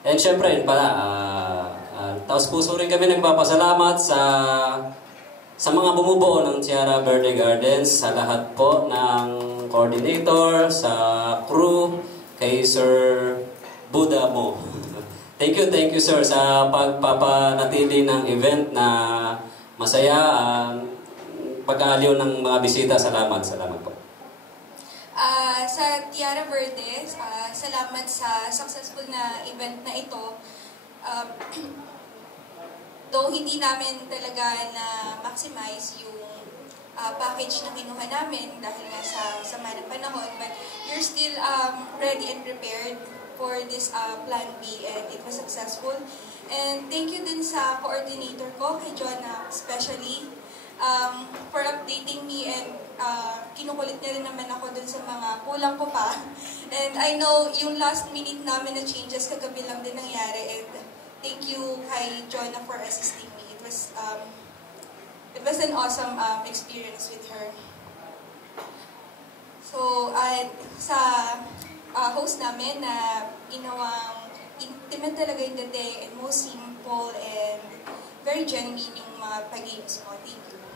And syempre, yun pala, taos puso rin kami nagpapasalamat sa mga bumubuo ng Tiara Birthday Gardens, sa lahat po ng coordinator, sa crew, kay Sir Buddha Mo. Thank you sir sa pagpapanatili ng event na masaya, pag-aaliw ng mga bisita. Salamat po. Sa Tiara Verdes, salamat sa successful na event na ito. Though hindi namin talaga na-maximize yung package na kinuha namin dahil nga sa sama ng panahon, but you're still ready and prepared for this Plan B, and it was successful. And thank you din sa coordinator ko, kay Jonah especially, for updating me, and kinukulit niya rin naman ako dun sa mga kulang ko pa. And I know yung last minute namin na changes kagabi lang din nangyari, and thank you kay Jonah for assisting me. It was an awesome experience with her. So, sa host namin na inawang intimate talaga yung day, and most simple and very genuine yung mga pag-games mo. Thank you.